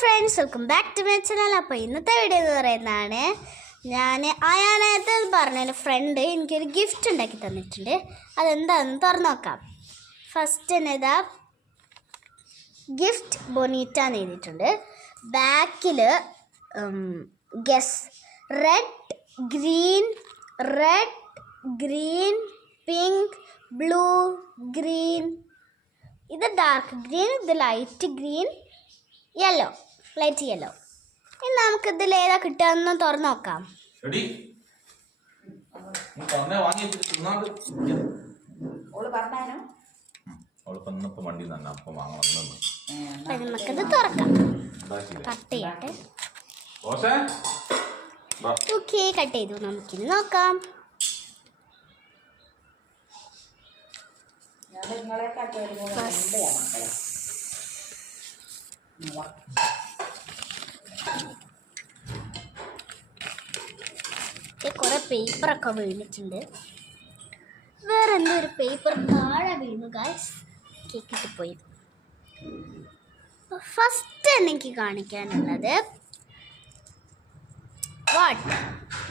Friends, welcome back to my channel. അപ്പോൾ ഇന്നത്തെ video എന്ന് പറയുന്നതാണ് ഞാൻ നേരത്തെ പറഞ്ഞ എൻ്റെ ഫ്രണ്ട് എനിക്കൊരു ഗിഫ്റ്റ് ഉണ്ടാക്കി തന്നിട്ടുണ്ട്. അതെന്താണെന്ന് തുറന്നു നോക്കാം. ഫസ്റ്റ് തന്നെ ഇതാ ഗിഫ്റ്റ് ബൊനീറ്റ എന്ന് എഴുതിയിട്ടുണ്ട്. ബാക്കിൽ guess red green pink blue green. ഇത് ഡാർക്ക് ഗ്രീൻ, ഇത് light green, yellow, light yellow. ഇനി നമുക്ക് ഇതിൽ ഏതാ കിട്ടുകയെന്ന് തുറന്നു നോക്കാം. നമുക്കിത് തുറക്കാം. കട്ട് ചെയ്യട്ടെ. ഓക്കെ, കട്ട് ചെയ്തു. നമുക്കിനി നോക്കാം. കുറെ പേപ്പറൊക്കെ വീണിട്ടുണ്ട്. വേറെ എന്തോ ഒരു പേപ്പർ താഴെ വീണു ഗൈസ്. കിട്ടിപ്പോയി. ഫസ്റ്റ് എനിക്ക് കാണിക്കാനുള്ളത്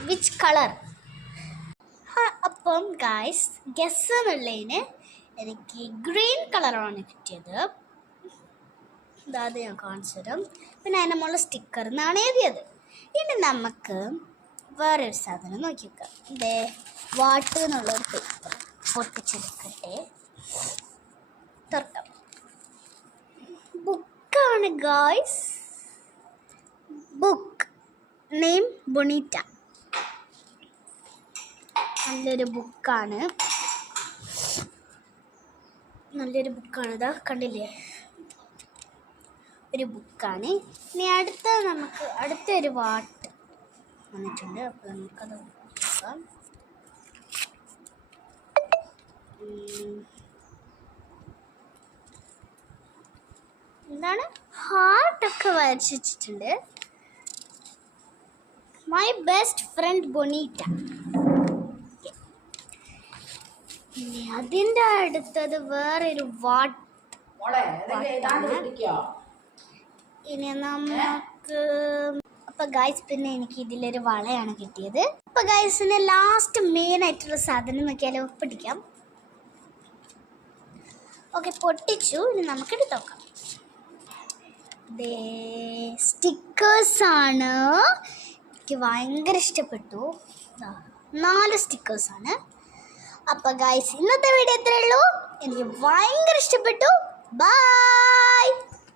വിച്ച് കളർ. അപ്പം ഗൈസ് ഗസ് എന്നുള്ളതിന് എനിക്ക് ഗ്രീൻ കളറാണ് കിട്ടിയത്. അത് ഞാൻ കാണിച്ചു തരാം. പിന്നെ അതിൻ്റെ മുകളിൽ സ്റ്റിക്കർ എന്നാണ് എഴുതിയത്. ഇനി നമുക്ക് വേറൊരു സാധനം നോക്കി വെക്കാം. ഇതേ വാട്ട് എന്നുള്ളൊരു പേപ്പർ പൊട്ടിച്ചെടുക്കട്ടെ. തുറക്കാം. ബുക്കാണ് ഗായ്സ്. Book name ബൊണീറ്റ. നല്ലൊരു ബുക്കാണ്. ഇതാ കണ്ടില്ലേ, ഒരു ബുക്കാണ്. ഇനി നമുക്ക് അടുത്തൊരു വാട്ട് വന്നിട്ടുണ്ട്. അപ്പോൾ നമുക്കത് നോക്കാം. എന്താണ്, ഹാർട്ടൊക്കെ വരച്ച് വെച്ചിട്ടുണ്ട്. My best friend Bonita. ഇനി അതിൻ്റെ അടുത്തത് വേറൊരു വാട്ട്. ഇനി നമുക്ക് അപ്പോൾ ഗൈസ് പിന്നെ എനിക്ക് ഇതിലൊരു വളയാണ് കിട്ടിയത്. അപ്പോൾ ഗൈസിന് ലാസ്റ്റ് മെയിൻ ആയിട്ടുള്ള സാധനം നോക്കിയാലോ, പൊട്ടിക്കാം. ഓക്കെ, പൊട്ടിച്ചു. ഇനി നമുക്ക് എടുത്ത് നോക്കാം. സ്റ്റിക്കേഴ്സാണ്. എനിക്ക് ഭയങ്കര ഇഷ്ടപ്പെട്ടു. 4 സ്റ്റിക്കേഴ്സാണ്. അപ്പോൾ ഗൈസ് ഇന്നത്തെ വീഡിയോ ഇത്രയേ ഉള്ളൂ. എനിക്ക് ഭയങ്കര ഇഷ്ടപ്പെട്ടു. ബൈ.